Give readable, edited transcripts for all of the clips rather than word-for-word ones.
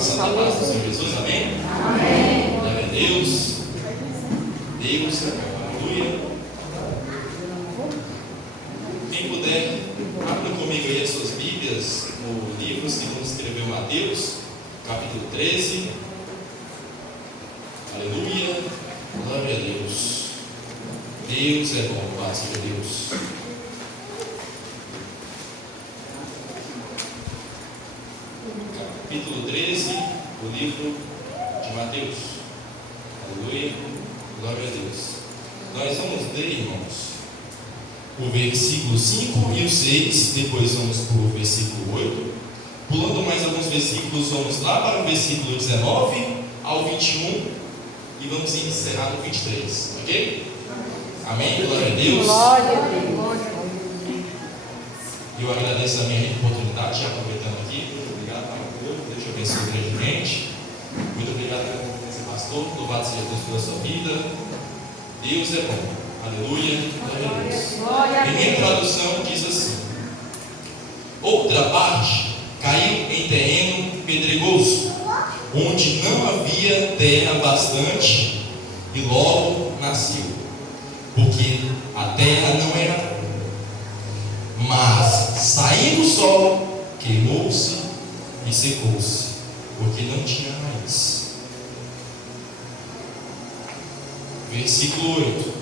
a santa paz do Senhor Jesus, amém? Amém. Glória a Deus. Deus é bom, aleluia. Quem puder, abra comigo aí as suas Bíblias no livro segundo escreveu Mateus, capítulo 13. Aleluia. Glória a Deus. Deus é bom, louvado seja Deus. Capítulo 13, o livro de Mateus. Aleluia. Glória a Deus. Nós vamos ler, irmãos, o versículo 5 e o 6, depois vamos para o versículo 8. Pulando mais alguns versículos, vamos lá para o versículo 19 ao 21 e vamos encerrar no 23, ok? Amém? Glória a Deus. Glória a Deus. Eu agradeço a minha oportunidade, aproveitando aqui. Muito obrigado, pastor. Deus te abençoe grandemente. Muito obrigado pela presença, pastor. Louvado seja Deus pela sua vida. Deus é bom. Aleluia. Glória a Deus. Em minha tradução diz assim: outra parte caiu em terreno pedregoso, onde não havia terra bastante, e logo nasceu, porque a terra não era. Mas, saindo o sol, queimou-se e secou-se, porque não tinha raiz. Versículo 8.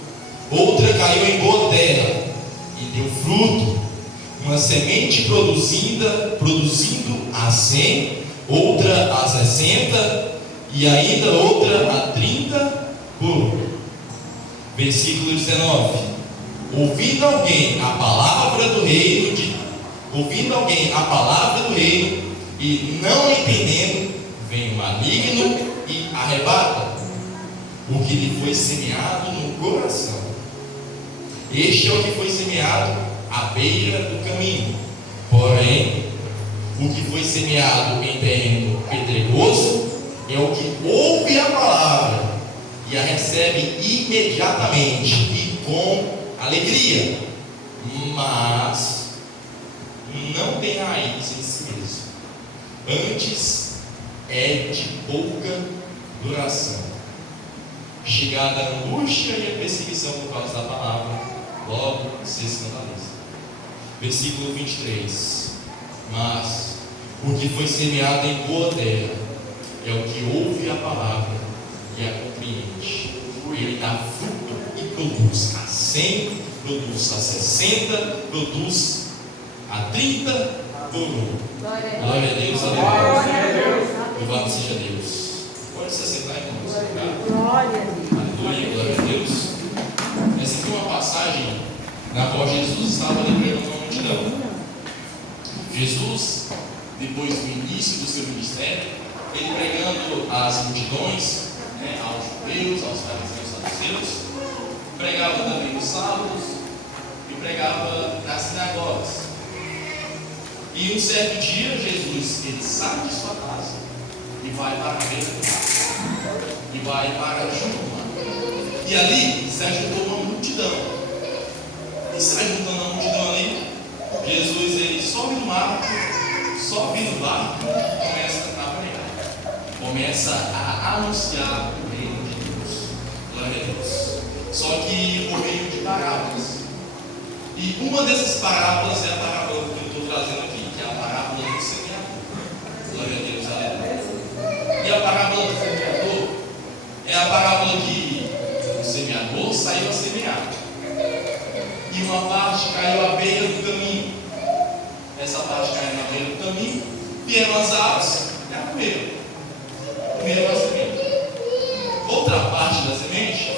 Outra caiu em boa terra e deu fruto, uma semente produzindo a 100, outra a 60 e ainda outra a 30 por um. Versículo 19. Ouvindo alguém a palavra do reino e não entendendo, vem o maligno e arrebata o que lhe foi semeado no coração. Este é o que foi semeado à beira do caminho. Porém, o que foi semeado em terreno pedregoso é o que ouve a palavra e a recebe imediatamente e com alegria, mas não tem raiz em si mesmo. Antes é de pouca duração. Chegada a angústia e a perseguição por causa da palavra, logo se escandaliza. Versículo 23. Mas o que foi semeado em boa terra é o que ouve a palavra e a compreende. Ele dá fruto e produz a 100, produz a 60, produz a 30 por um. Glória a Deus, aleluia. Louvado seja Deus. Pode se sentar, irmãos. Glória a Deus. Aleluia, glória a Deus. Essa aqui é uma passagem na qual Jesus estava liderando uma multidão. Jesus, depois do início do seu ministério, ele pregando às multidões, aos judeus, aos fariseus, saduceus, pregava também nos sábados e pregava nas sinagogas. E um certo dia Jesus, ele sai de sua casa e vai para a beira do mar e vai para junto ao mar. E ali se ajuntou uma multidão. E se ajuntando a multidão ali, Jesus ele sobe no mar, sobe no barco e começa a pregar, começa a anunciar o reino de Deus. Glória a Deus. Só que por meio de parábolas. E uma dessas parábolas é a parábola que eu estou trazendo aqui, que é a parábola do semeador. Glória a Deus, aleluia. E a parábola do semeador é a parábola que o semeador saiu a semear. E uma parte caiu à beira do caminho. Essa parte caiu na beira do caminho, vieram as aves e a comeram a semente. Outra parte da semente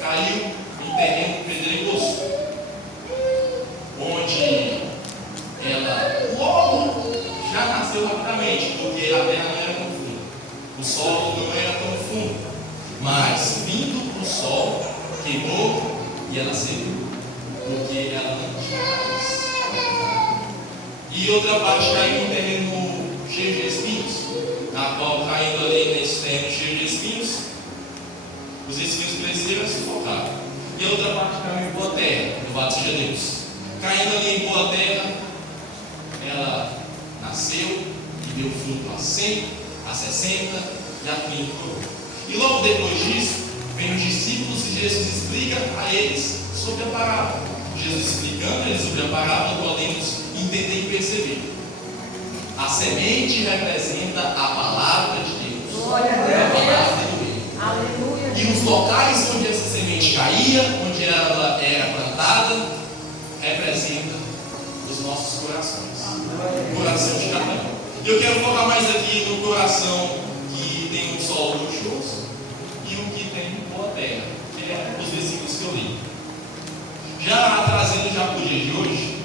caiu em terreno pedregoso, onde ela logo já nasceu rapidamente, porque a terra não era tão funda, o solo não era tão fundo, mas vindo o sol, queimou e ela secou, porque ela não tinha raiz. E outra parte caiu em terreno cheio de espinhos, na qual, caindo ali nesse terreno cheio de espinhos, os espinhos cresceram e sufocaram. E outra parte caiu em boa terra, louvado seja Deus. Caindo ali em boa terra, ela nasceu e deu fruto a 100, a a 60 e a 30 por um. E logo depois disso, vem os discípulos e Jesus explica a eles sobre a parábola. Jesus explicando a eles sobre a parábola, podemos entender e perceber. A semente representa a palavra de Deus. Glória a Deus. É a palavra do reino. Aleluia. E os locais onde essa semente caía, onde ela era plantada, representa os nossos corações. O coração de cada um. E eu quero focar mais aqui no coração que tem um solo rochoso e o que tem boa terra, que é os versículos que eu li. Já trazendo já para o dia de hoje,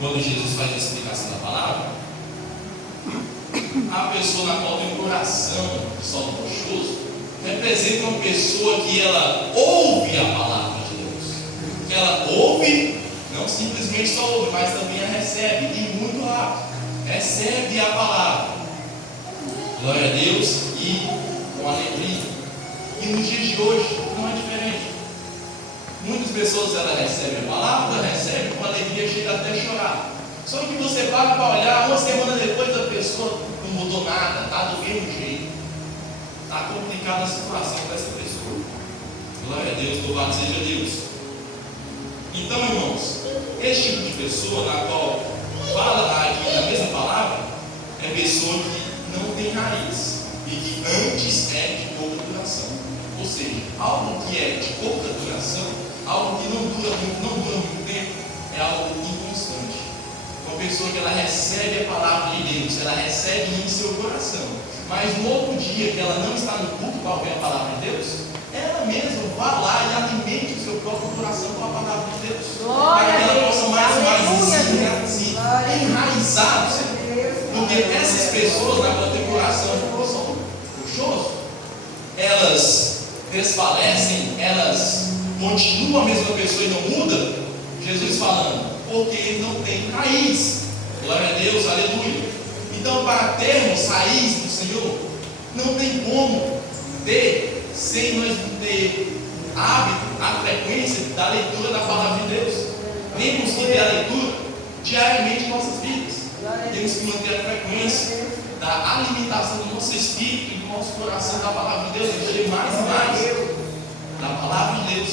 quando Jesus faz a explicação da palavra, a pessoa na qual tem um coração de solo rochoso representa uma pessoa que ela ouve a palavra de Deus. Que ela ouve, não simplesmente só ouve, mas também a recebe, e muito rápido. Recebe a palavra. Glória a Deus e com alegria. E nos dias de hoje não é diferente. Muitas pessoas ela recebem a palavra, recebem com alegria, chega até a chorar. Só que você para olhar, uma semana depois a pessoa não mudou nada, está do mesmo jeito. Está complicada a situação dessa pessoa. Glória a Deus, louvado seja Deus. Então, irmãos, esse tipo de pessoa na qual fala aqui na mesma palavra é pessoa que não tem raiz e que antes é de pouca duração. Ou seja, algo que é de pouca duração, algo que não dura muito tempo, é algo inconstante. Uma pessoa que ela recebe a palavra de Deus, ela recebe em seu coração, mas no outro dia que ela não está no culto para ouvir a palavra de Deus, ela mesma vá lá e alimente o seu próprio coração com a palavra de Deus, para que ela possa mais se enraizar. Porque essas pessoas na qual tem coração rochoso, elas desfalecem, elas continuam a mesma pessoa e não mudam. Jesus falando, porque não tem raiz. Glória a Deus, aleluia. Então, para termos raiz do Senhor, não tem como ter, sem nós ter hábito, a frequência da leitura da palavra de Deus. Temos que ter a leitura diariamente em nossas vidas. Temos que manter a frequência da alimentação do nosso espírito e do nosso coração da palavra de Deus, encher mais e mais da palavra de Deus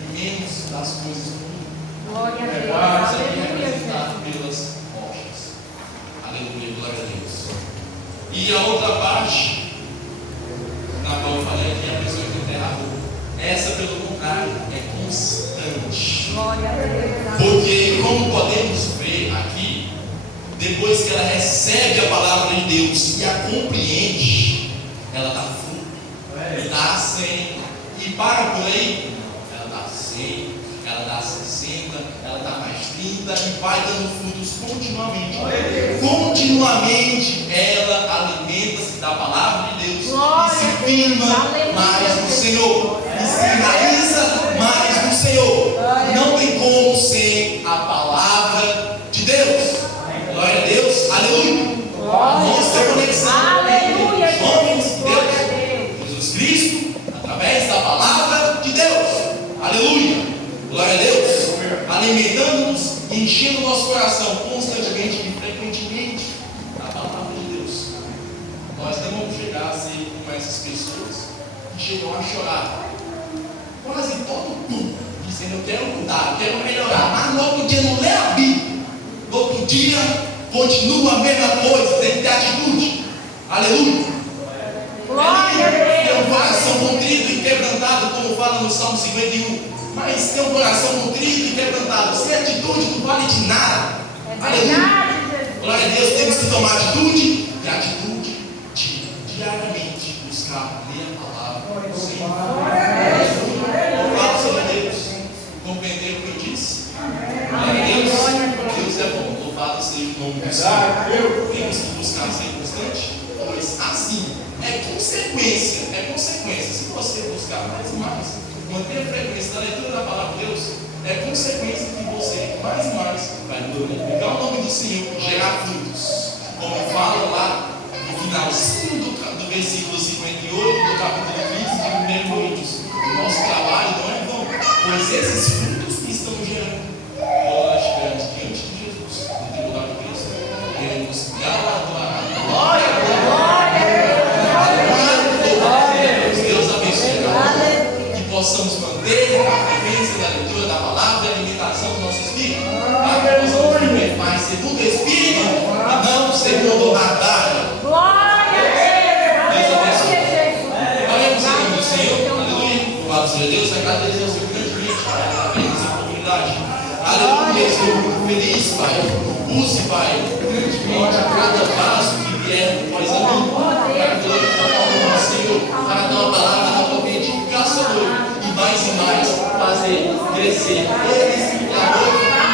e menos das coisas do mundo. Glória a Deus. Prepare-se aqui Aleluia. representado pelas rochas. Aleluia, glória a Deus. E a outra parte, na qual eu falei aqui, a pessoa que tem terra boa. Essa, pelo contrário, é constante. Glória a Deus. Porque, como podemos ver aqui, depois que ela recebe a palavra de Deus e a compreende, ela dá fruto. E dá 100. E para por aí, ela dá 100, ela dá 60, ela dá mais 30 e vai dando frutos continuamente. Continuamente ela alimenta-se da palavra de Deus e se firma mais no Senhor. E se enraiza mais no Senhor. Não tem como sem a palavra de Deus. Glória a Deus, aleluia. Vamos ter conexão. Aleluia, Vamos, Jesus. Glória a Deus. Deus. Jesus Cristo, através da palavra de Deus. Aleluia. Glória a Deus. Alimentando-nos e enchendo o nosso coração constantemente e frequentemente da palavra de Deus. Nós não vamos chegar a ser como essas pessoas que chegam a chorar quase todo culto, dizendo: eu quero mudar, eu quero melhorar, mas no outro dia não lê a Bíblia. No outro dia continua a mesma coisa, tem que ter atitude. Aleluia. Glória a Deus. Tem um coração contrito e quebrantado, como fala no Salmo 51. Mas tem um coração contrito e quebrantado, sem atitude não vale de nada. É Aleluia. verdade, Jesus. Glória a Deus, temos que tomar atitude e atitude de diariamente buscar ler a palavra do Senhor. Louvado seja Deus. Compreenderam o que eu disse? Glória a Deus. Deus é bom. Louvado seja o nome do Senhor. Temos que buscar ser constante, pois assim é consequência. Se você buscar mais e mais, manter a frequência da leitura da palavra de Deus, é consequência que você mais e mais vai glorificar o nome do Senhor e gerar frutos. Como fala lá no finalzinho do versículo 58 do capítulo 15 de 1 Coríntios. O nosso trabalho não é vão, pois esses frutos que estão gerando glórias grandes diante de Jesus, no tribunal de Cristo, queremos galardoar. Glória a Deus. Louvado seja Deus, agradecer ao Senhor grandemente, Pai, essa oportunidade. Aleluia, estou muito feliz, Pai. Use, Pai, grandemente a cada passo que vier após a mim, para glorificar o Senhor, para dar uma palavra novamente edificação e mais fazer crescer eles e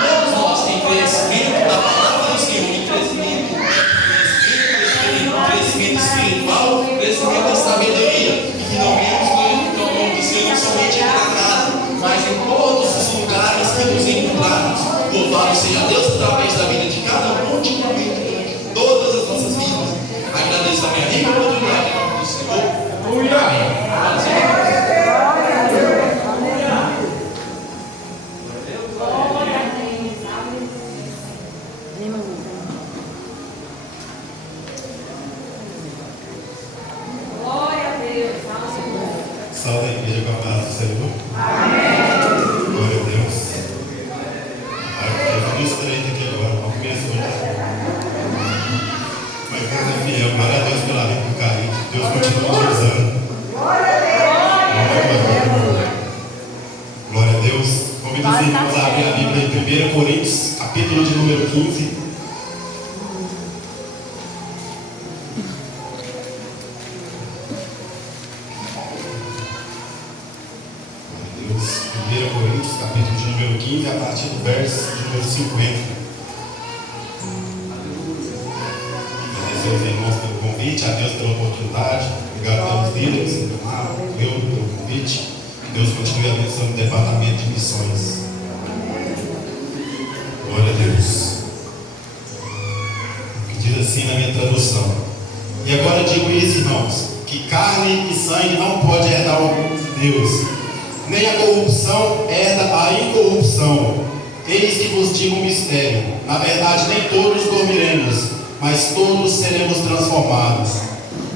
todos nós em crescimento da palavra do Senhor, em crescimento espiritual, crescimento da sabedoria, e que não venhamos glorificar o nome do Senhor não somente aqui na casa, mas em todos os lugares que nos encontrarmos. Louvado seja Deus através da vida de cada um, de todas as nossas vidas. Agradeço a minha rica oportunidade em nome do Senhor. Amém. Salve a igreja com a paz do Senhor. Amém. Glória a Deus. Eu fico estreito aqui agora, não começou já. Mas Deus é fiel. Glória a Deus pela vida do carinho. Deus continua te usando. Glória a Deus. Convido os irmãos a abrir a Bíblia em 1 Coríntios, capítulo de número 15. Capítulo de número 15, a partir do verso de número 50. Agradecer aos irmãos pelo convite, a Deus pela oportunidade, obrigado pelos líderes, pelo convite. Que Deus continue abençoando o departamento de missões. Glória a Deus. Diz assim na minha tradução: e agora digo isso, irmãos, que carne e sangue não pode herdar o reino de Deus, nem a corrupção herda a incorrupção. Eis que vos digo um mistério: na verdade, nem todos dormiremos, mas todos seremos transformados.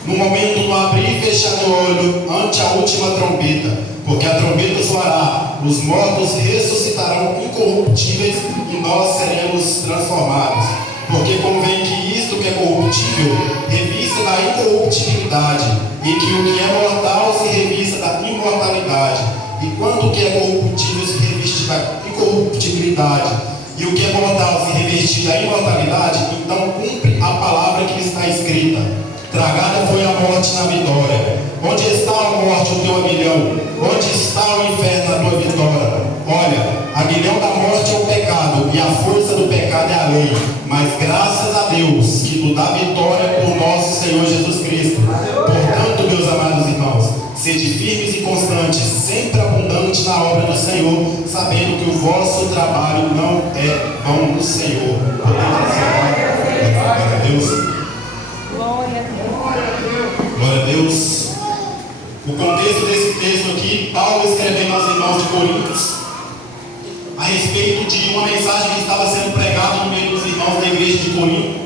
No momento do abrir e fechar do olho, ante a última trombeta, porque a trombeta soará, os mortos ressuscitarão incorruptíveis e nós seremos transformados. Porque convém que isto que é corruptível revista da incorruptibilidade, e que o que é mortal se revista da imortalidade. E quanto o que é corruptível se reveste da incorruptibilidade, e o que é mortal se reveste da imortalidade, então cumpre a palavra que está escrita: tragada foi a morte na vitória. Onde está a morte, o teu aguilhão? Onde está o inferno, a tua vitória? Olha, aguilhão da morte é o pecado, e a força do pecado é a lei. Mas graças a Deus que nos dá vitória por nosso Senhor Jesus Cristo. Portanto, meus amados irmãos, sede firmes e constantes, sempre abundantes na obra do Senhor, sabendo que o vosso trabalho não é vão no Senhor. Glória a Deus. Glória a Deus. O contexto desse texto aqui, Paulo escrevendo aos irmãos de Coríntios a respeito de uma mensagem que estava sendo pregada no meio dos irmãos da igreja de Corinto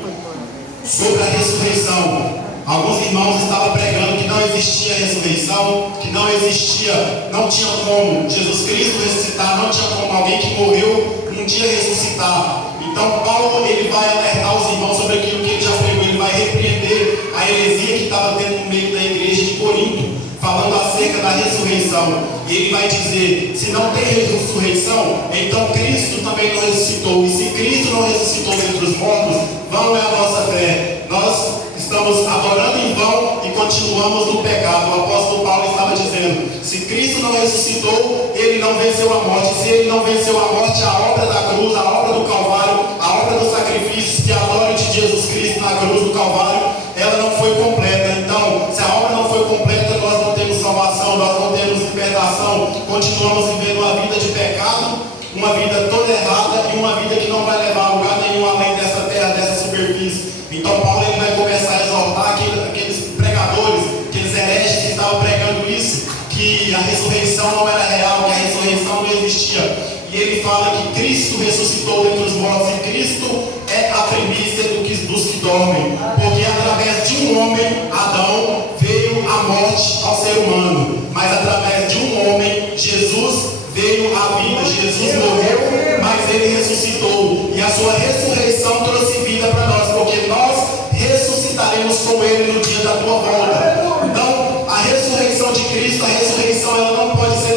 sobre a ressurreição. Alguns irmãos estavam pregando que não existia ressurreição, que não existia, não tinha como Jesus Cristo ressuscitar, não tinha como alguém que morreu um dia ressuscitar. Então Paulo ele vai alertar os irmãos sobre aquilo que ele já pregou, ele vai repreender a heresia que estava tendo no meio da igreja de Corinto, falando acerca da ressurreição. E ele vai dizer: se não tem ressurreição, então Cristo também não ressuscitou. E se Cristo não ressuscitou dentre os mortos, vão é a nossa fé. Nós estamos adorando em vão e continuamos no pecado. O apóstolo Paulo estava dizendo: se Cristo não ressuscitou, ele não venceu a morte. Se ele não venceu a morte, a obra da cruz, a obra do Calvário, a obra do sacrifício que a glória de Jesus Cristo na cruz do Calvário, ela não foi completa. Então, se a obra não foi completa, nós não temos salvação, nós não temos libertação, continuamos vivendo uma vida de pecado, uma vida toda errada e uma vida que não vai levar a lugar nenhum além dessa terra, dessa superfície. Então Paulo ele vai começar a exortar aqueles pregadores, aqueles hereges que estavam pregando isso, que a ressurreição não era real, que a ressurreição não existia. E ele fala que Cristo ressuscitou dentre os mortos, e Cristo é a primícia dos que dormem, porque através de um homem, Adão, veio a morte ao ser humano, mas através de um homem, Jesus, veio a vida. Jesus morreu, mas ele ressuscitou, e a sua ressurreição trouxe vida para nós, porque nós ressuscitaremos com ele no dia da tua volta. Então, a ressurreição de Cristo, a ressurreição ela não pode ser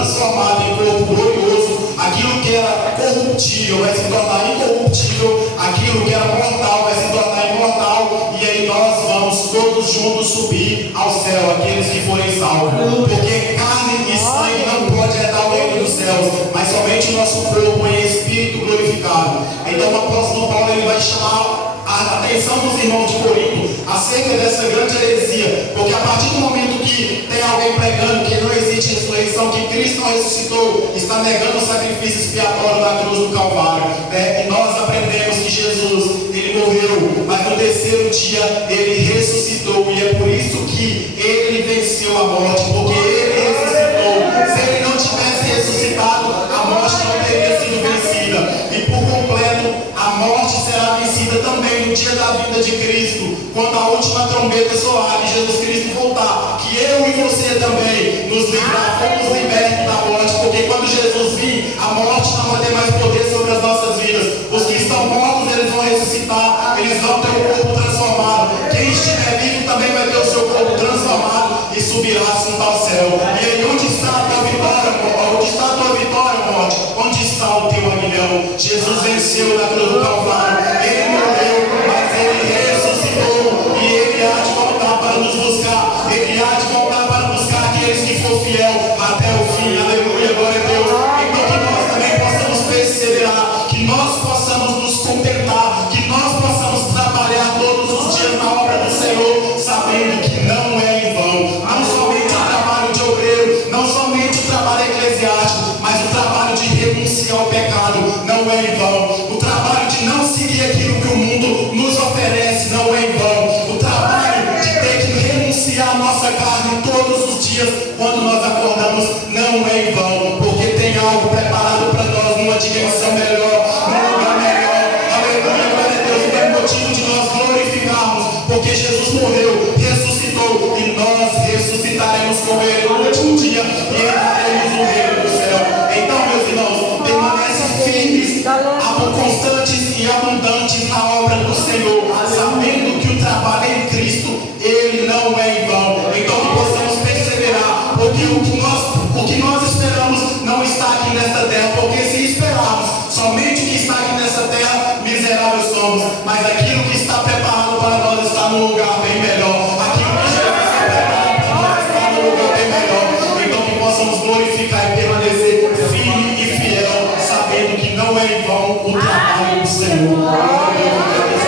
transformado em corpo glorioso. Aquilo que era corruptível vai se tornar incorruptível, aquilo que era mortal vai se tornar imortal, e aí nós vamos todos juntos subir ao céu, aqueles que forem salvos. Porque carne e sangue não pode herdar o reino dos céus, mas somente o nosso corpo em espírito glorificado. Então o apóstolo Paulo ele vai chamar a atenção dos irmãos de Corinto acerca dessa grande heresia, porque a partir do momento que tem alguém pregando que não existe ressurreição, que Cristo não ressuscitou, está negando o sacrifício expiatório da cruz do Calvário, e nós aprendemos que Jesus, ele morreu, mas no terceiro dia ele ressuscitou, e é por isso que ele venceu a morte, porque ele ressuscitou. Se ele não tivesse ressuscitado, a morte não teria sido vencida, e por completo a morte será vencida também no dia da vinda de Cristo, quando a última trombeta soar e Jesus Cristo voltar, que eu e você também nos fomos libertos da morte, porque quando Jesus vir, a morte não vai ter mais poder sobre as nossas vidas. Os que estão mortos, eles vão ressuscitar, eles vão ter o corpo transformado. Quem estiver vivo também vai ter o seu corpo transformado e subirá junto ao céu. E aí, onde está a tua vitória, onde está a tua vitória, morte? Onde está o teu aguilhão? Jesus venceu na cruz do Calvário, ele morreu, mas ele ressuscitou, e ele há de voltar para nos buscar, ele há de voltar para buscar aqueles que for fiel até o fim. Aleluia, glória a Deus. Então que nós também possamos perseverar, que nós possamos nos contentar, que nós possamos trabalhar todos os dias na obra do Senhor, sabendo que não é em vão. Não somente o trabalho de obreiro, não somente o trabalho eclesiástico, mas o trabalho de renunciar ao pecado não é em vão. O trabalho de não seguir aquilo que o mundo nos oferece não é em vão. O trabalho de ter que renunciar a nossa carne todos os dias quando nós acordamos não é em vão, porque tem algo preparado para nós numa dimensão melhor, num lugar melhor. Aleluia, glória a Deus. É motivo de nós glorificarmos, porque Jesus morreu, ressuscitou, e nós ressuscitaremos com ele no último dia e entraremos no reino do céu. Então, meus irmãos, permanecem firmes, constantes e abundantes na obra do Senhor, sabendo que o trabalho em Cristo, ele não é em vão. Então que possamos perseverar, porque o que nós esperamos não está aqui nesta terra, porque se esperarmos somente o que está aqui nessa terra, miseráveis somos, mas aquilo que está preparado para nós está num lugar bem melhor. Aquilo que Jesus está preparado para nós está num lugar bem melhor. Então que possamos glorificar e permanecer firme e fiel, sabendo que não é em vão o trabalho do Senhor. Glória a Deus.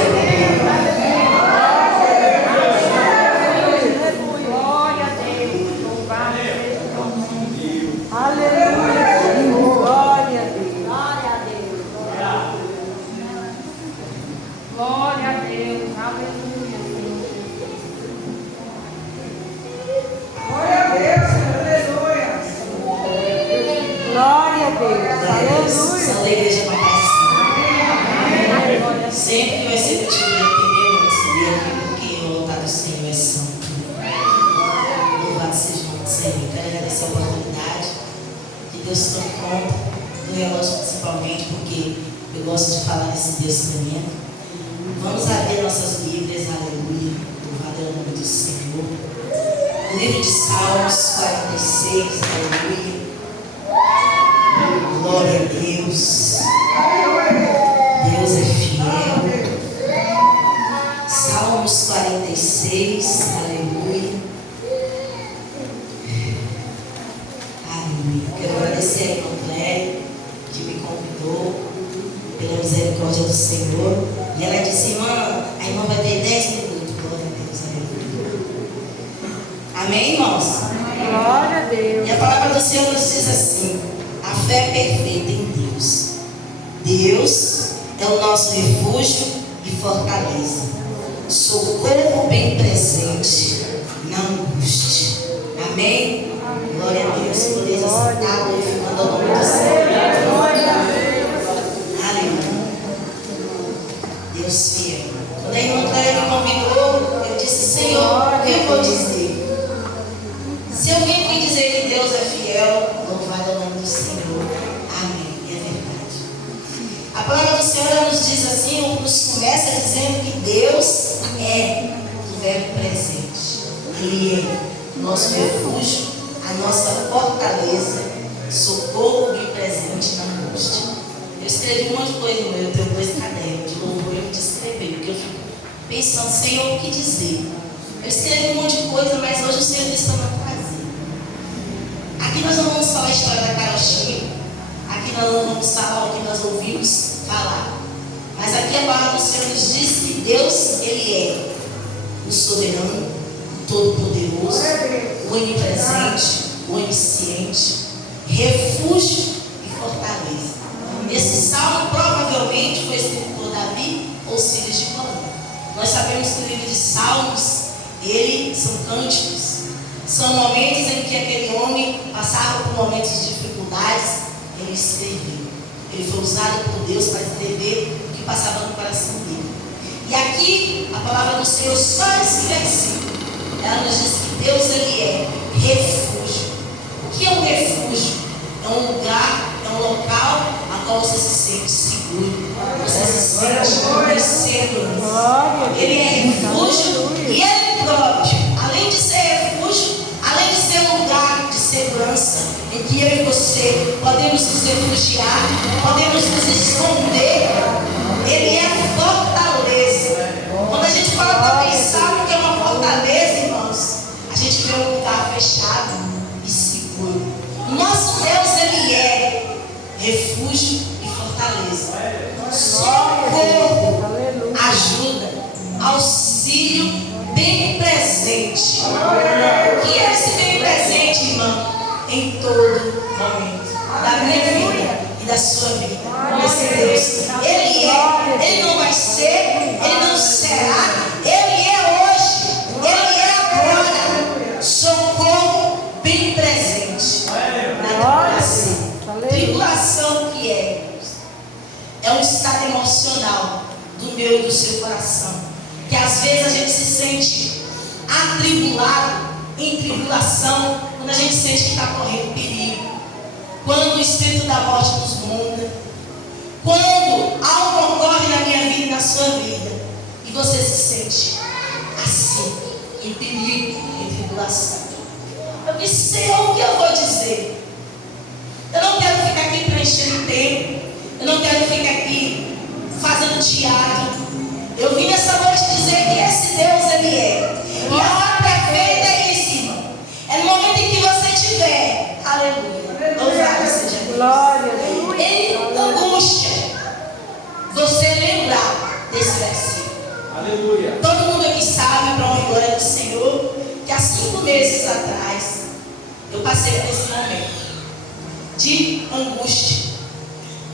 Louvado seja o nome de Deus. Aleluia. Glória a Deus. Glória a Deus. Glória a Deus. Aleluia. Glória a Deus. Aleluia. Glória a Deus. Aleluia. Santa Igreja não vai assim. Sempre vai ser motivo de arrependimento, sabia? Porque o altar do Senhor é santo. Louvado seja o nome do Senhor. Quero agradecer a oportunidade que Deus tome conta do relógio, principalmente, porque eu gosto de falar nesse testamento. Vamos abrir nossas Bíblias, aleluia. Louvado é o nome do Senhor. O livro de Salmos 46, aleluia. Glória a Deus. Deus é fiel. Salmos 46, aleluia. Aleluia. Quero agradecer a irmã Cléria, que me convidou pela misericórdia do Senhor. E ela disse: irmã, a irmã vai ter 10 minutos. Glória a Deus, aleluia. Amém, irmãos? Glória a Deus. E a palavra do Senhor nos diz assim: a fé é perfeita em Deus. Deus é o nosso refúgio e fortaleza, socorro bem presente na angústia. Amém? Glória a Deus. Podeis assentar, glorificando o nome do Senhor. Glória a Deus. Aleluia. Deus fiel. Quando a irmã Cléia me convidou, eu disse: Senhor, o que eu vou dizer? Se eu vim aqui dizer que Deus é fiel, louvado é o nome do Senhor. Amém. É verdade. A palavra do Senhor nos diz assim, nos começa dizendo que Deus é o verbo presente. Ele é o nosso refúgio, a nossa fortaleza, socorro bem presente na angústia. Eu escrevi um monte de coisa, eu tenho 2 cadernos de louvor, eu descrevi, porque eu fico pensando, Senhor, o que dizer? Eu escrevi um monte de coisa, mas hoje o Senhor disse para não trazer. Aqui nós não vamos falar a história da carochinha, aqui nós não vamos falar o que nós ouvimos falar, mas aqui a palavra do Senhor nos diz que Deus, Ele é o soberano, o todo-poderoso, o onipresente, o onisciente, refúgio e fortaleza. Esse salmo provavelmente foi escrito por Davi ou filhos de Corão. Nós sabemos que o livro de Salmos, eles são cânticos, são momentos em que aquele homem passava por momentos de dificuldades, ele escreveu. Ele foi usado por Deus para escrever o que passava no coração dele. E aqui, a palavra do Senhor, só esse versículo, ela nos diz que Deus, Ele é refúgio. O que é um refúgio? É um lugar, é um local a qual você se sente seguro, você se sente seguro. Ele é refúgio e Ele próprio, além de ser refúgio, além de ser um lugar de segurança, em que eu e você podemos nos refugiar, podemos nos esconder, Ele é fortaleza. Quando a gente fala para pensar o que é uma fortaleza, irmãos, a gente vê um lugar fechado e seguro. O nosso Deus, Ele é refúgio e fortaleza, socorro, ajuda, auxílio, bem presente. O que é esse bem presente, irmão? Em todo momento da minha vida e da sua vida. Esse Deus, Ele é, Ele não vai ser, Ele não será, Ele é hoje, Ele é agora. Socorro bem presente na tribulação. Tribulação que é um estado emocional do meu e do seu coração, que às vezes a gente se sente atribulado, em tribulação, quando a gente sente que está correndo perigo, quando o espírito da morte nos monta, quando algo ocorre na minha vida e na sua vida, e você se sente assim, em perigo, em tribulação. Eu disse, Senhor, o que eu vou dizer? Eu não quero ficar aqui preenchendo tempo, eu não quero ficar aqui fazendo teatro. Eu vim nessa noite dizer que esse Deus, Ele é. E a hora perfeita é isso, irmão. É no momento em que você estiver, aleluia, louvado seja Deus, Glória a Deus. em angústia, você lembrar desse versículo. Aleluia. Todo mundo aqui sabe, para honra e glória do Senhor, que há 5 meses atrás eu passei por esse momento de angústia.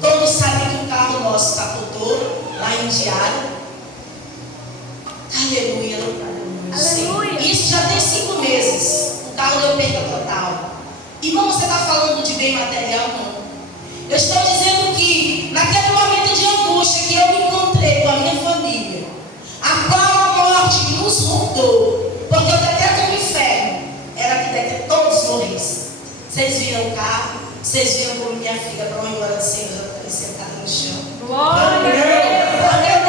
Todos sabem que o carro nosso capotou lá em Diário. Aleluia, aleluia. Isso já tem 5 meses. O carro deu perda total. Irmão, você está falando de bem material? Não. Eu estou dizendo que naquele momento de angústia que eu me encontrei com a minha família, a qual a morte nos rondou, porque o decreto do inferno era que todos morressem. Vocês viram o carro? Vocês viram como minha filha, para honra e glória do Senhor, já está sentada no chão? Glória a Deus.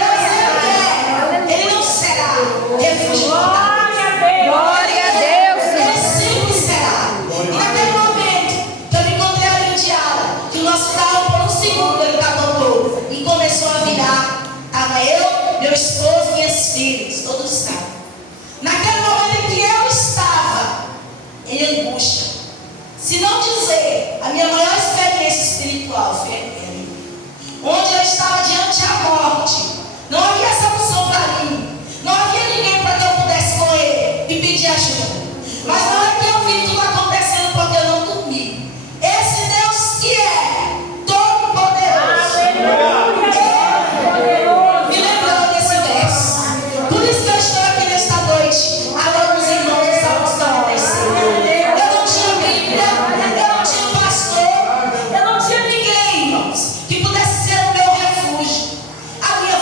Ele não será refúgio. Glória a Deus. Ele sempre será. E naquele momento que eu me encontrei ali no Diário, que o nosso carro por um segundo ele capotou e começou a virar. Estava eu, meu esposo e minhas filhas, todos estavam. Naquele momento em que eu estava em angústia, se não dizer, a minha maior experiência espiritual foi aquela, onde eu estava diante da morte. Não havia solução para mim. Não havia ninguém para que eu pudesse correr e pedir ajuda. Mas não é que eu vi tudo acontecendo porque eu não dormi. Esse Deus que é todo poderoso, me lembrou desse verso. Por isso que eu estou aqui nesta noite, alô, os irmãos do Salmo 46. Eu não tinha Bíblia, eu não tinha pastor, eu não tinha ninguém, irmãos, que pudesse ser o meu refúgio. A minha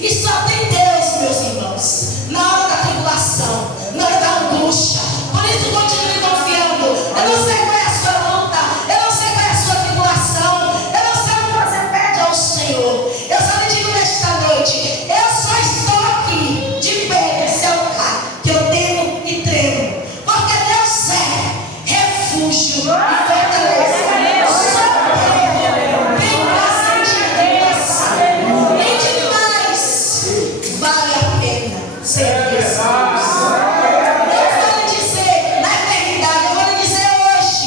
E só tem Deus, meus irmãos, na hora da tribulação, na hora da angústia. Por isso continue confiando. Eu não sei qual é a sua luta, eu não sei qual é a sua tribulação, eu não sei o que você pede ao Senhor. Eu só lhe digo nesta noite, eu só estou aqui de pé nesse altar, que eu temo e tremo, porque Deus é refúgio e fortaleza. Vale a pena ser Deus. Deus vai lhe dizer na eternidade, eu vou lhe dizer hoje.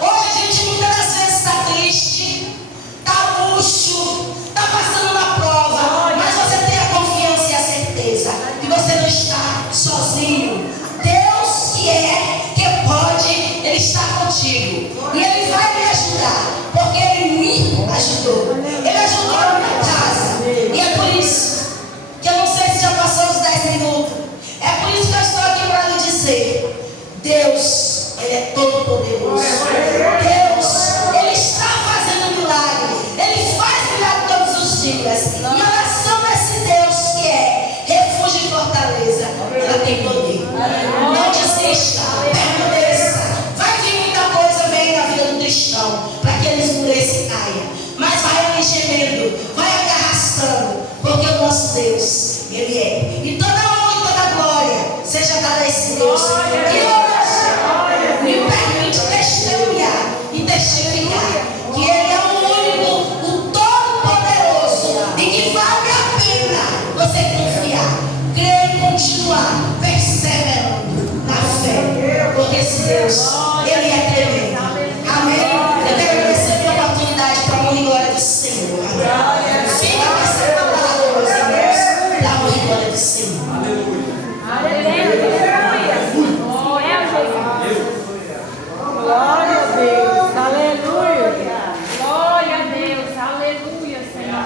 Hoje a gente muitas das vezes está triste, está murcho, está passando na prova, mas você tem a confiança e a certeza que você não está sozinho. Deus que pode, Ele está contigo e Ele vai me ajudar, porque Ele me ajudou. Ele ajudou a minha casa e é por isso que eu não sei se já passou os 10 minutos. É por isso que eu estou aqui para lhe dizer: Deus, Ele é todo poderoso. Deus, Ele está fazendo milagre. Ele faz milagre todos os dias. E a oração desse Deus que é refúgio e fortaleza, ela tem poder. Não desista, permaneça. Vai vir muita coisa, vem na vida do cristão, para que ele esmoreça e caia. Mas vai ali gemendo, vai arrastando, porque o nosso Deus, Ele é. E toda honra e toda glória seja dada a esse Deus que hoje me permite testemunhar e testificar que Ele é o único, o todo-poderoso, e que vale a pena você confiar, crer e continuar perseverando na fé, porque esse Deus, Ele é tremendo. Amém? Eu quero agradecer a minha oportunidade para a honra e glória do Senhor. Amém? Fica com essa palavra, meus irmãos, da honra e glória do Senhor. Glória a Deus, aleluia. Glória a Deus, aleluia, Senhor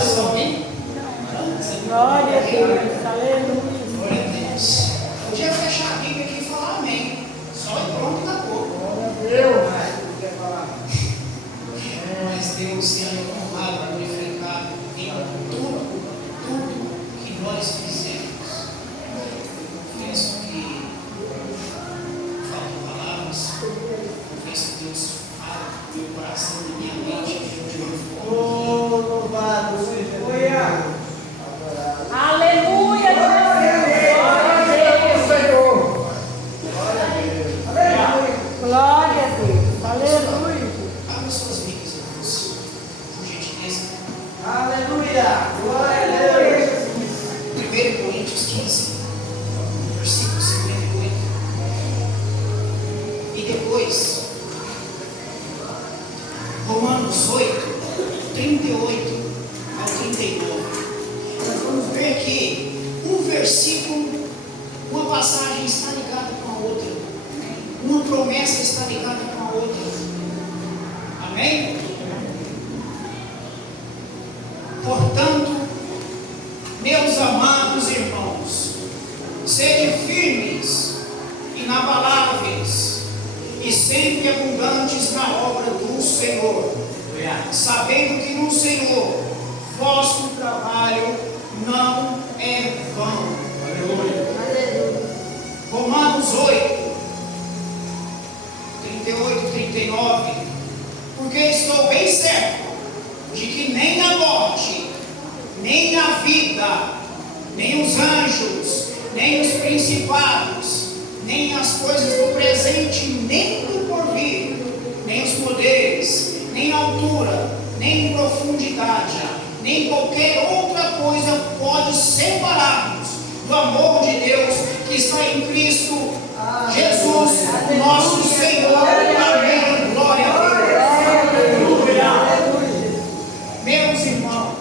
Jesus. Glória a Deus, aleluia. Glória a Deus. Podia fechar a Bíblia aqui e falar amém. Só e pronto, acabou. Mas Deus seja honrado, glorificado em tudo que nós fizemos. Eu confesso que faltam palavras. Confesso que Deus fala no meu coração, na minha mente, de uma forma. Louvado seja Aleluia, glória a Deus, aleluia. Abra suas Bíblias, irmãos, por gentileza. aleluia. Glória a Deus. 1 Coríntios 15, versículo 58. E depois, Romanos 8, 38 ao 39. Nós vamos ver que um versículo, uma passagem está ligada com a outra. Uma promessa está ligada com a outra. Amém? Portanto, meus amados irmãos, sede firmes, inabaláveis e sempre abundantes na obra do Senhor, sabendo que no Senhor vosso trabalho não é vão. Romanos 8, 38, 39. Porque estou bem certo de que nem a morte, nem a vida, nem os anjos, nem os principados, nem as coisas do presente, nem do porvir, nem os poderes, nem altura, nem profundidade, nem qualquer outra coisa pode separar-nos do amor de Deus que está em Cristo Jesus, nosso Senhor. Amém. Glória a Deus. Meus irmãos,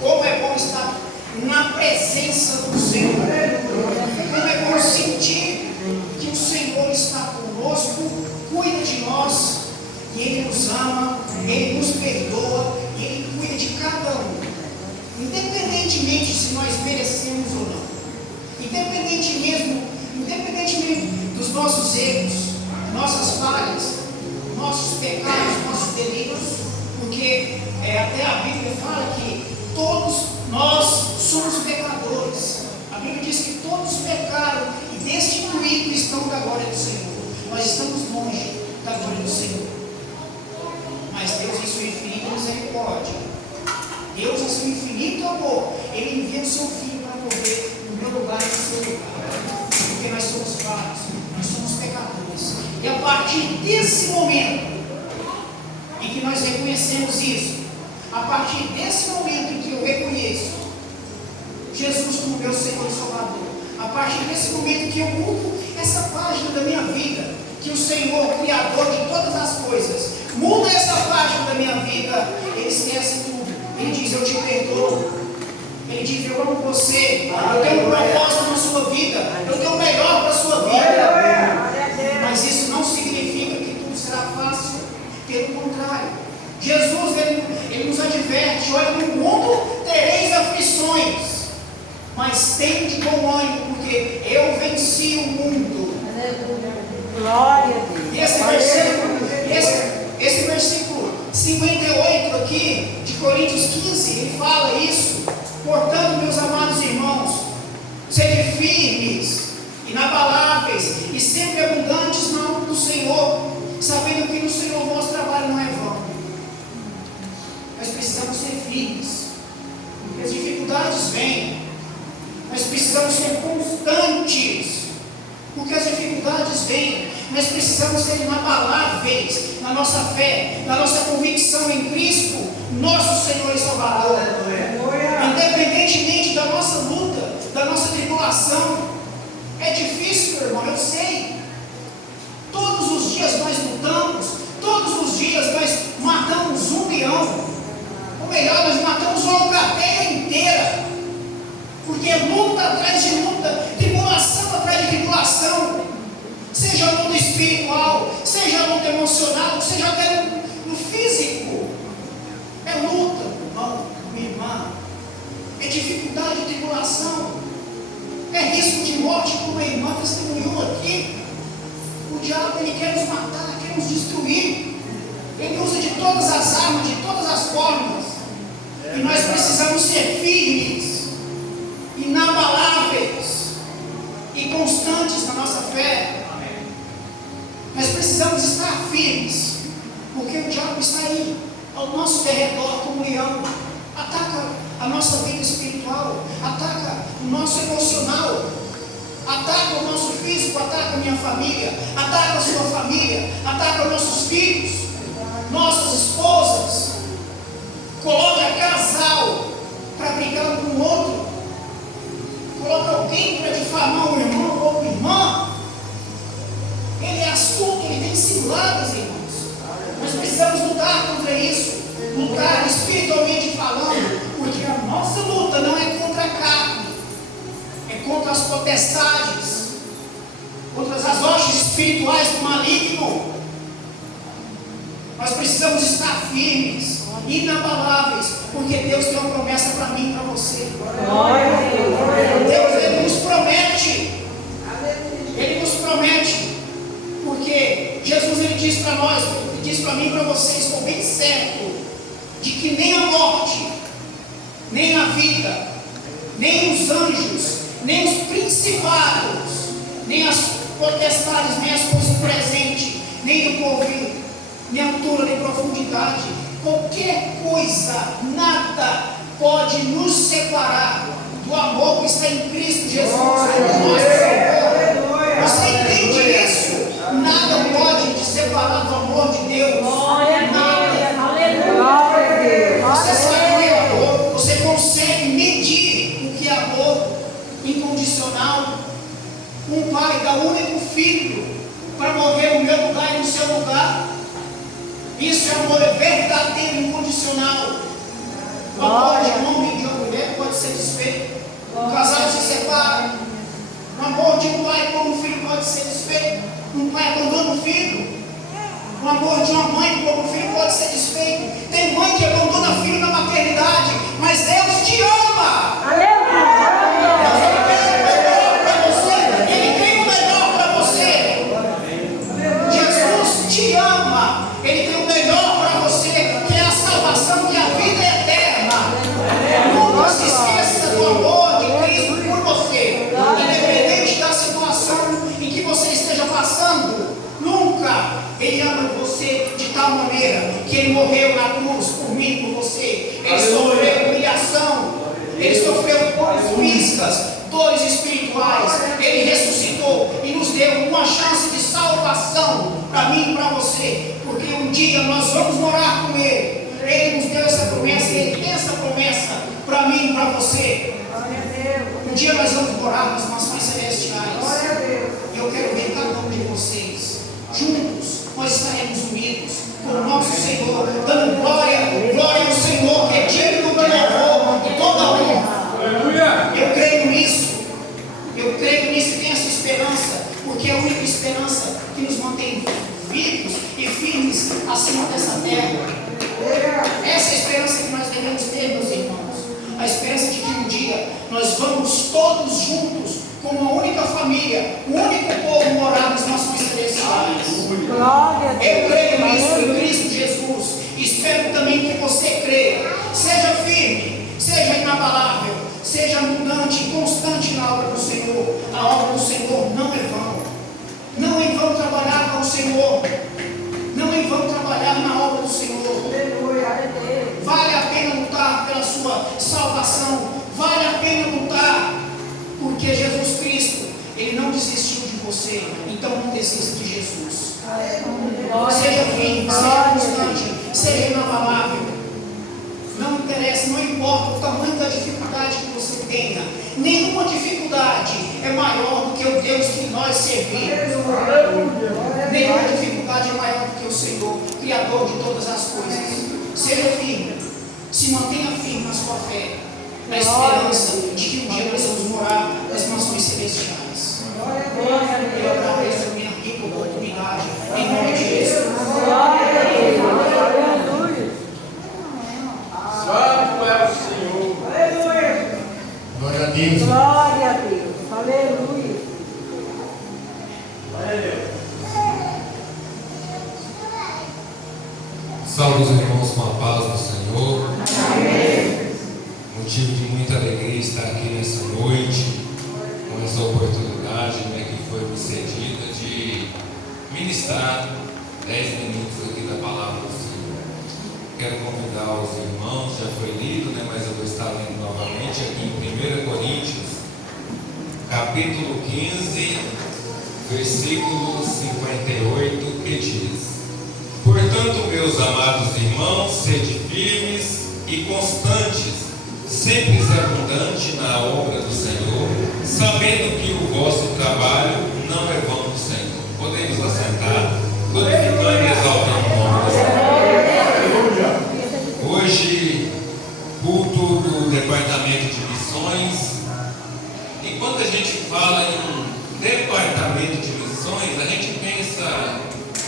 como é bom estar na presença do Senhor. Como é bom sentir que o Senhor está conosco, cuida de nós, e Ele nos ama, Ele nos perdoa, e Ele cuida de cada um, independentemente se nós merecemos ou não, independentemente dos nossos erros, nossas falhas, nossos pecados, nossos delitos, porque bagulho do Senhor. Mas Deus, em sua infinita misericórdia, Deus, em seu infinito amor, Ele envia o seu Filho para morrer no meu lugar e no seu lugar. Porque nós somos falhos, nós somos pecadores. E a partir desse momento, em que nós reconhecemos isso, a partir desse momento em que eu reconheço Jesus como meu Senhor e Salvador, a partir desse momento que eu mudo essa página da minha vida, que o Senhor, Criador de todas as coisas, muda essa página da minha vida, Ele esquece tudo. Ele diz: eu te perdoo. Ele diz: eu amo você. Eu tenho um propósito na sua vida. Eu tenho o melhor para a sua vida. Mas isso não significa que tudo será fácil. Pelo contrário, Jesus ele nos adverte: olha, no mundo tereis aflições, mas tenha de bom ânimo, porque eu venci o mundo. Glória a Deus. E esse versículo 58 aqui, de Coríntios 15, ele fala isso. Portanto, meus amados irmãos, sede firmes, inabaláveis e sempre abundantes na obra do Senhor, sabendo que no Senhor o vosso trabalho não é vão. Nós precisamos ser firmes, porque as dificuldades vêm. Nós precisamos ser constantes, porque as dificuldades vêm. Nós precisamos ser inabaláveis na nossa fé, na nossa convicção em Cristo, nosso Senhor e Salvador. Independentemente da nossa luta, da nossa tribulação. É difícil, meu irmão, eu sei. Todos os dias nós lutamos, todos os dias nós matamos um leão, ou melhor, nós matamos uma alcateia inteira, porque luta atrás de luta, tribulação atrás de tribulação, seja luta espiritual, seja luta emocional, seja até no físico. É luta, irmão, minha irmã, é dificuldade e tribulação, é risco de morte, como a irmã testemunhou aqui. O diabo, ele quer nos matar, quer nos destruir. Ele usa de todas as armas, de todas as formas. E nós precisamos ser firmes, inabaláveis e constantes na nossa fé. Nós precisamos estar firmes, porque o diabo está aí, ao nosso derredor, como um leão. Ataca a nossa vida espiritual, ataca o nosso emocional, ataca o nosso físico, ataca a minha família, ataca a sua família, ataca os nossos filhos, nossas esposas, coloca casal para brigar um com o outro, coloca alguém para difamar um irmão ou uma irmã. Ele é astuto, ele tem ciladas, irmãos. Nós precisamos lutar contra isso, lutar espiritualmente falando, porque a nossa luta não é contra a carne, é contra as potestades, contra as hostes espirituais do maligno. Nós precisamos estar firmes, inabaláveis, porque Deus tem uma promessa para mim e para você. Deus, Ele nos promete. Ele nos promete. Porque Jesus, Ele diz para nós, Ele diz para mim e para você: estou bem certo de que nem a morte, nem a vida, nem os anjos, nem os principados, nem as potestades, nem as coisas do presente, nem do porvir, nem altura, nem profundidade, qualquer coisa, nada pode nos separar do amor que está em Cristo Jesus, nosso Senhor. Você entende isso? Nada pode te separar do amor de Deus. Nada. Você sabe o que é amor? Você consegue medir o que é amor incondicional? Um pai dá o único filho para morrer no meu lugar e no seu lugar. Isso é amor verdadeiro, incondicional. O amor de um homem e de uma mulher pode ser desfeito. Um casal se separa. O amor de um pai por um filho pode ser desfeito. Um pai abandona um filho. O amor de uma mãe por um filho pode ser desfeito. Tem mãe que abandona filho na maternidade, mas Deus te ama. Ele tem o melhor para você. Jesus te ama. Ele tem o melhor para você, que é a salvação, que é a vida eterna. Nunca se esqueça do amor de Cristo por você, independente da situação em que você esteja passando. Nunca. Ele ama você. daquela maneira que Ele morreu na cruz por mim, por você. Ele sofreu humilhação, Ele sofreu dores físicas, dores espirituais. Ele ressuscitou e nos deu uma chance de salvação para mim e para você, porque um dia nós vamos morar com Ele. Ele nos deu essa promessa, Ele tem essa promessa para mim e para você. Um dia nós vamos morar nas mansões celestiais. E eu quero ver cada um de vocês juntos. Nós estaremos unidos com o nosso Senhor, dando glória ao Senhor, que é digno de louvor e toda a honra. Eu creio nisso e tenho essa esperança, porque é a única esperança que nos mantém vivos e firmes acima dessa terra. Essa é a esperança que nós devemos ter, meus irmãos. A esperança de que um dia nós vamos todos juntos, como uma única família, um único povo, morar nas nações celestiais. Eu creio nisso em Cristo Jesus. Espero também que você creia. Seja firme, seja inabalável, seja abundante e constante na obra do Senhor. A obra do Senhor não é vão. Não é vão trabalhar para o Senhor. Não é vão trabalhar na obra do Senhor. Vale a pena lutar pela sua salvação. Vale a pena lutar, porque Jesus Cristo, Ele não desistiu de você. Então não desista de Jesus. Seja firme, seja constante, seja inabalável. Não interessa, não importa o tamanho da dificuldade que você tenha. Nenhuma dificuldade é maior do que o Deus que nós servimos. Nenhuma dificuldade é maior do que o Senhor, Criador de todas as coisas. Seja firme, se mantenha firme na sua fé, na esperança de que um dia nós vamos morar nas mansões celestiais. Eu agradeço a minha rica oportunidade, em nome de Jesus. Santo é o Senhor. Glória a Deus. Glória a Deus. Aleluia. Salve os irmãos com a paz do Senhor. Amém. Motivo de muita alegria estar aqui nessa noite, com essa oportunidade que foi me cedida de ministrar 10 minutos aqui da palavra do Senhor. Quero convidar os irmãos, já foi lido, mas eu vou estar lendo novamente aqui em 1 Coríntios, capítulo 15, versículo 58, que diz: Portanto, meus amados irmãos, sede firmes e constantes, sempre abundante na obra do Senhor, sabendo que o vosso trabalho não é vão do Senhor. Podemos assentar, glorificando e exaltando o nome do Senhor. Hoje, culto do Departamento de Missões. E quando a gente fala em Departamento de Missões, a gente pensa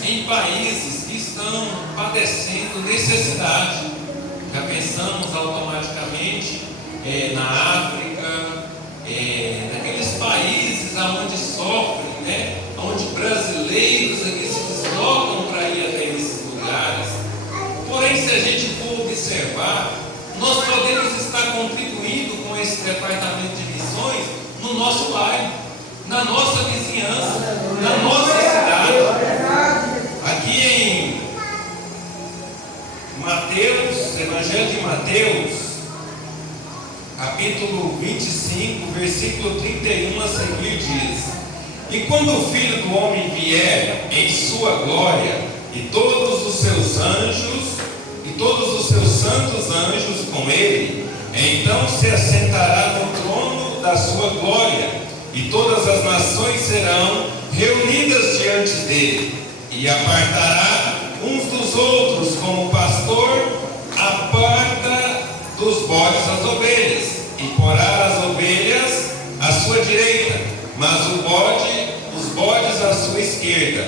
em países que estão padecendo necessidade. Já pensamos automaticamente na África, naqueles países onde sofrem, onde brasileiros aqui se deslocam para ir até esses lugares. Porém, se a gente for observar, nós podemos estar contribuindo com esse departamento de missões no nosso bairro, na nossa vizinhança, na nossa cidade. Aqui em Mateus, Evangelho de Mateus, capítulo 25, versículo 31 a seguir diz: E quando o Filho do Homem vier em sua glória, e todos os seus anjos, e todos os seus santos anjos com ele, então se assentará no trono da sua glória, e todas as nações serão reunidas diante dele, e apartará uns dos outros, como o pastor aparta dos bodes as ovelhas, e porá as ovelhas à sua direita, mas os bodes à sua esquerda.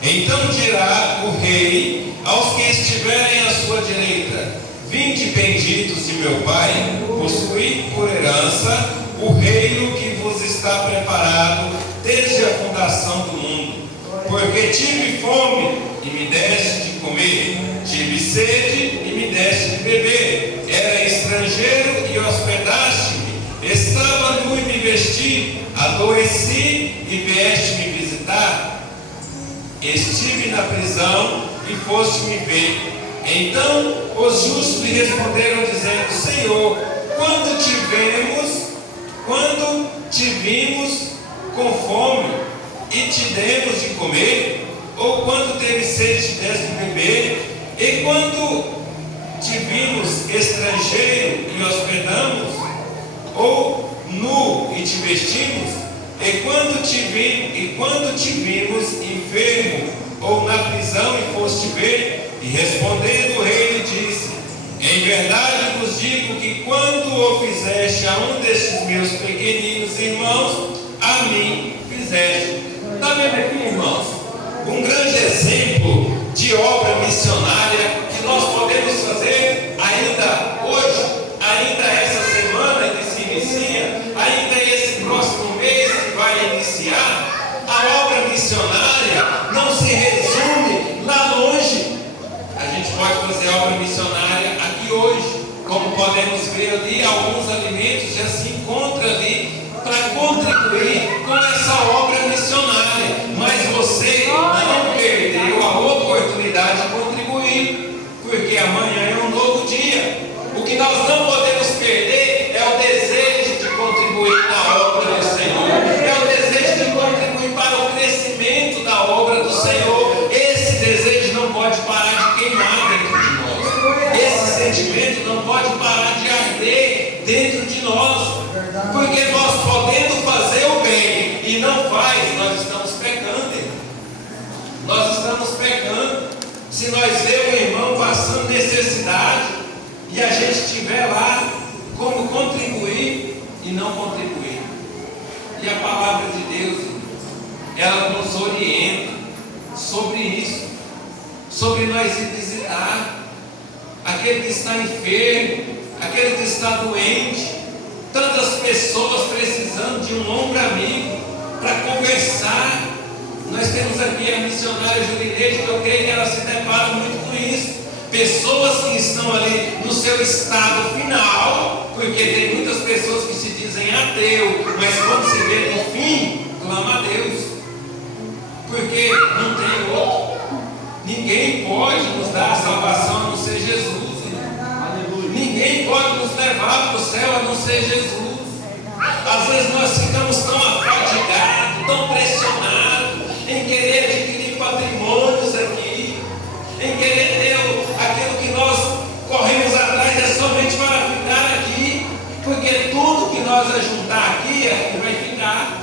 Então dirá o rei aos que estiverem à sua direita: Vinde, benditos de meu Pai, possuí por herança o reino que vos está preparado desde a fundação do mundo. Porque tive fome e me deste de comer, tive sede e me deste de beber, era estrangeiro e hospedaste-me, estava nu e me vesti, adoeci e vieste me visitar. Estive na prisão e foste me ver. Então os justos lhe responderam, dizendo: Senhor, quando te vimos com fome e te demos de comer? Ou quando teve sede te deste de beber? E quando te vimos estrangeiro e hospedamos? Ou nu e te vestimos? E quando te vimos enfermo ou na prisão e foste ver? E respondendo o rei lhe disse: em verdade vos digo que quando o fizeste a um destes meus pequeninos irmãos, a mim fizeste. Está vendo aqui, irmãos? Um grande exemplo de obra missionária que nós podemos fazer ainda hoje, ainda essa semana que se inicia, ainda esse próximo mês que vai iniciar. A obra missionária não se resume lá longe. A gente pode fazer obra missionária aqui hoje. Como podemos ver ali, alguns alimentos já se encontram ali para contribuir com essa obra missionária. Mas você não perdeu a oportunidade de contribuir, porque amanhã é um novo dia. O que nós não podemos perder é o desejo de contribuir na obra do Senhor, é o desejo de contribuir para o crescimento da obra do Senhor. Esse desejo não pode parar de queimar dentro de nós, esse sentimento não pode parar de arder dentro de nós, porque nós podendo fazer o bem e não faz, nós estamos pecando, irmão. Nós estamos pecando. Se nós vemos o irmão passando necessidade e a gente estiver lá como contribuir e não contribuir. E a palavra de Deus, ela nos orienta sobre isso, sobre nós ir visitar aquele que está enfermo, aquele que está doente, tantas pessoas precisando de um ombro amigo para conversar. Nós temos aqui a missionária Julineide, que eu creio que ela se depara muito com isso. Pessoas que estão ali no seu estado final, porque tem muitas pessoas que se dizem ateu, mas quando se vê no fim, clama a Deus, porque não tem outro. Ninguém pode nos dar a salvação a não ser Jesus. Ninguém pode nos levar para o céu a não ser Jesus. Às vezes nós ficamos tão afadigados, tão pressionados em querer adquirir patrimônios aqui, em querer ter aquilo que nós corremos atrás é somente para ficar aqui, porque tudo que nós ajuntar aqui é que vai ficar.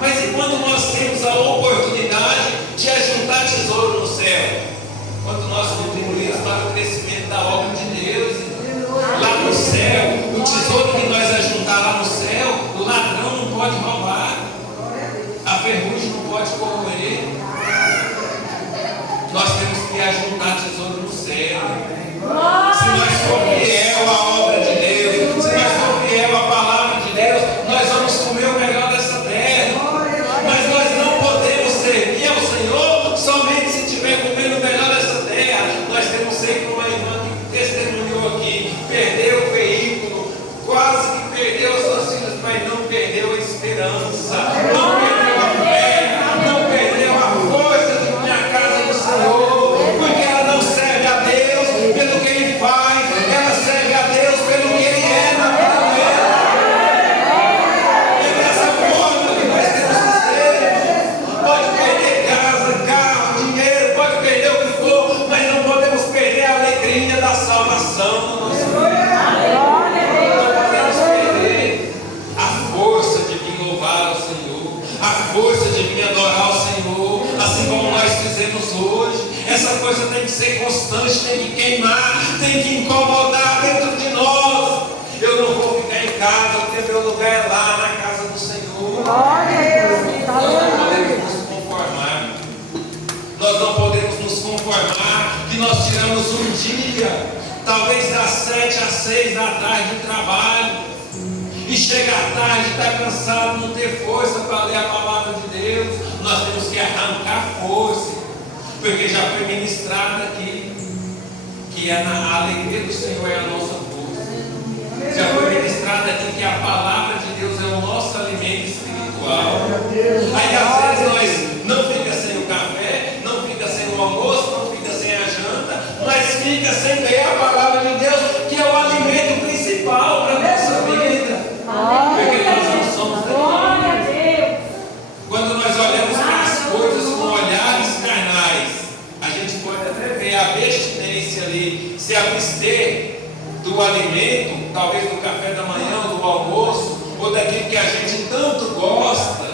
Mas e quando nós temos a oportunidade de ajuntar tesouro no céu? Quando nós contribuímos para o crescimento da obra de Deus, lá no céu, o tesouro que nós ajuntar lá no céu, o ladrão não pode roubar, a ferrugem não pode corroer. Nós temos que ajuntar tesouro no céu. Se nós for fiel à obra de Deus, se nós for fiel à palavra de Deus, nós vamos comer o melhor dessa terra. Mas nós não podemos servir ao Senhor somente se estiver comendo o melhor dessa terra. Nós temos sempre uma irmã que testemunhou aqui, perdeu o veículo, quase que perdeu as suas filhas, mas não perdeu a esperança, não perdeu a fé, não perdeu a força de vir à casa do Senhor, porque ela não serve a Deus pelo que Ele faz, ela serve a Deus pelo que Ele é na vida dela. É dessa forma que nós temos que ser. Pode perder casa, carro, dinheiro, pode perder o que for, mas não podemos perder a alegria da salvação do nosso Deus. Não podemos perder a força de vir louvar ao Senhor, a força de vir adorar ao Senhor, assim como nós fizemos hoje. Essa coisa tem que ser constante, tem que queimar, tem que incomodar dentro de nós. Eu não vou ficar em casa, porque meu lugar é lá na casa do Senhor. Nós não podemos nos conformar. Nós não podemos nos conformar que nós tiramos um dia, talvez das 7 às 6 da tarde de trabalho, e chega à tarde, está cansado, não ter força para ler a palavra de Deus. Nós temos que arrancar força, porque já foi ministrado aqui que a alegria do Senhor é a nossa força. Já foi ministrado aqui que a palavra de Deus é o nosso alimento espiritual. Aí às vezes nós não fica sem o café, não fica sem o almoço, não fica se abster do alimento, talvez do café da manhã, ou do almoço, ou daquilo que a gente tanto gosta,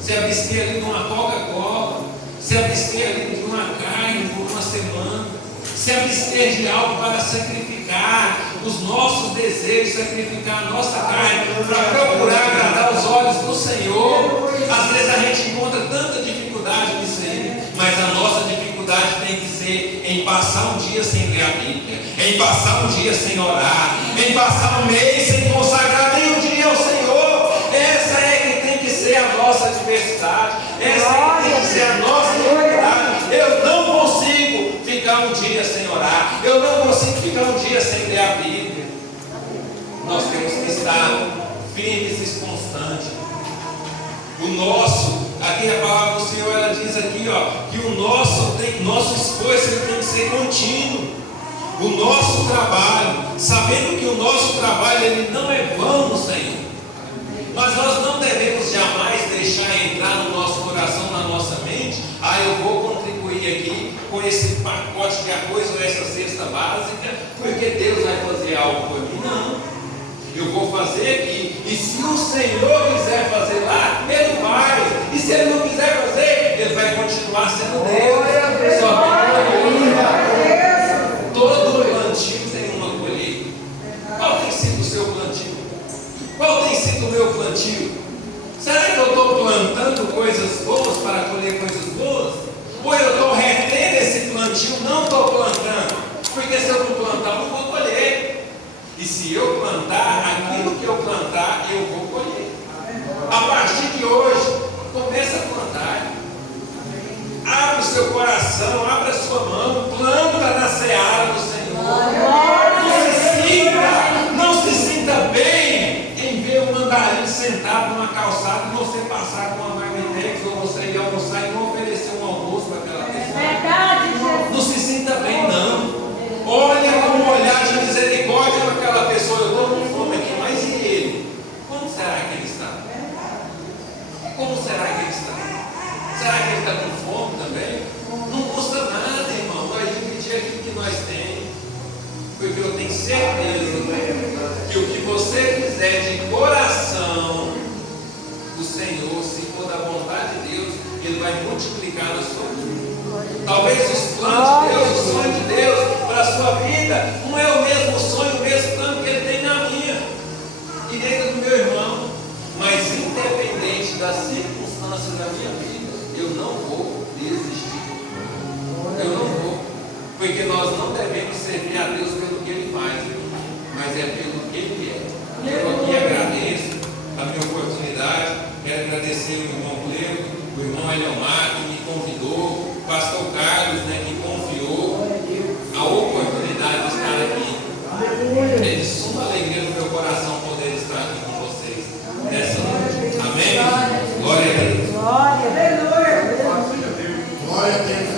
se abster ali de uma Coca-Cola, se abster ali de uma carne por uma semana, se abster de algo para sacrificar os nossos desejos, sacrificar a nossa carne, para procurar agradar os olhos do Senhor. Às vezes a gente encontra tanta dificuldade nisso aí, mas a nossa dificuldade tem que ser em passar um dia sem ler a Bíblia, em passar um dia sem orar, em passar um mês sem consagrar nem um dia ao Senhor. Essa é que tem que ser a nossa adversidade, essa é que tem que ser a nossa dificuldade. Eu não consigo ficar um dia sem orar, eu não consigo ficar um dia sem ler a Bíblia. Nós temos que estar firmes e constantes. O nosso, aqui a palavra do Senhor, ela diz aqui, que o nosso esforço ele tem que ser contínuo. O nosso trabalho, sabendo que o nosso trabalho ele não é vão no Senhor, mas nós não devemos jamais deixar entrar no nosso coração, na nossa mente, eu vou contribuir aqui com esse pacote de arroz ou essa cesta básica, porque Deus vai fazer algo por mim. Não, eu vou fazer aqui, e se o Senhor quiser fazer lá, Ele faz, e se Ele não quiser fazer, Ele vai continuar sendo Deus. Só todo plantio tem uma colheita. Qual tem sido o seu plantio? Qual tem sido o meu plantio? Será que eu estou plantando coisas boas para colher coisas boas? Ou eu estou retendo esse plantio? Não estou plantando, porque se eu não plantar, eu não vou colher. E se eu plantar, aquilo que eu plantar, eu vou colher. A partir de hoje, comece a plantar. Abra o seu coração, abra a sua mão, planta na seara do Senhor. Não se sinta bem em ver o mandarim sentado numa calçada e você passar com uma marmitex, ou você ir almoçar e não oferecer um almoço para aquela pessoa. Não se sinta bem, não. Olha com um olhar de misericórdia para aquela pessoa. Eu estou com fome aqui, mas e ele? Como será que ele está? Como será que ele está? Será que ele está com fome também? Não custa nada, irmão, nós dividir aquilo que nós temos, porque eu tenho certeza que o que você fizer de coração, o Senhor, se for da vontade de Deus, Ele vai multiplicar na sua vida. Talvez os planos de Deus, o sonho de Deus para a sua vida, não é o mesmo sonho, o mesmo plano que Ele tem na minha e dentro do meu irmão, mas independente das circunstâncias da minha vida, eu não vou desistir. Eu não vou, porque nós não devemos servir a Deus pelo que Ele faz, mas é pelo que Ele é. Eu aqui agradeço a minha oportunidade, quero agradecer o irmão Cleo, o irmão Eliomar, que me convidou, o pastor Carlos, que confiou a oportunidade de estar aqui. É de suma alegria no meu coração poder estar aqui com vocês nessa noite. Amém? Glória a Deus. Glória a Deus. Glória a Deus.